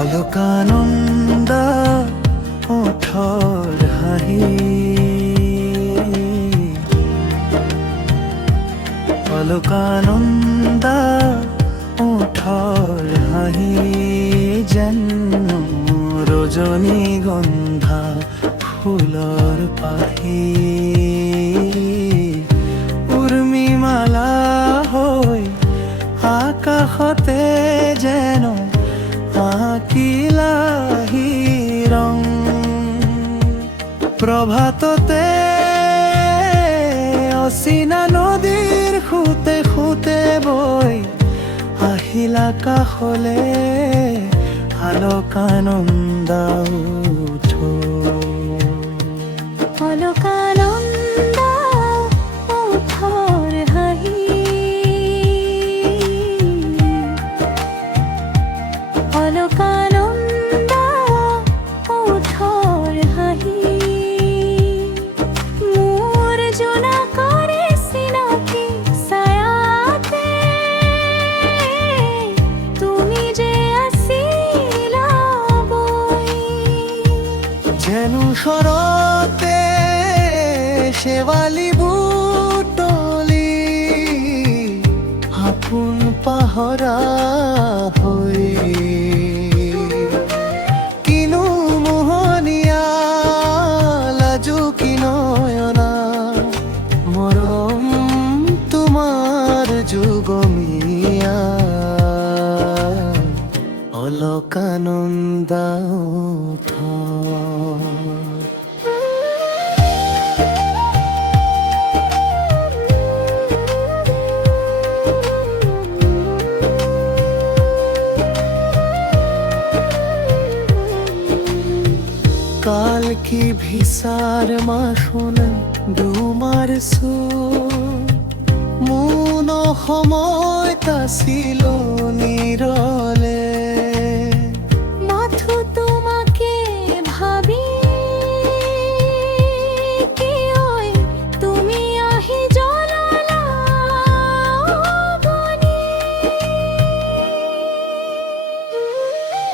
অলকানন্দা ওঠৰ হাঁহি, অলকানন্দা ওঠৰ হাঁহি, যেন ৰজনীগন্ধা ফুলৰ পাহি, উৰ্মিমালা হৈ আকাশতে যেন আঁকিলাহি ৰং। প্ৰভাততে অচিনা নদীৰ সোঁতে সোঁতে বৈ আহিলা কাষলে, অলকানন্দা উঠৰ। অলকানন্দা ওঠৰ হাঁহি, অলকানন্দা ওঠৰ হাঁহি, মোৰ জোনাকৰে চিনাকি ছায়াতে তুমি যে আছিলা বৈ, যেন ওচৰতে শেৱালি বুটলি, আপোন পাহৰা হৈ, কিনো মোহনীয়া লাজু কি নয়না, মৰম তোমাৰ যুগমীয়া, অলকানন্দা উঠৰ। কাল কি ভিসার মাসুন ডুমার সুর, মোন সময় তাছিল নিরলে, মাথো তোমাকে ভাবি কি ঐ তুমি আহি জ্বলালা অগ্নি।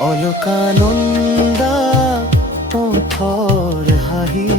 অলকানন্দা ওঠৰ হাঁহি,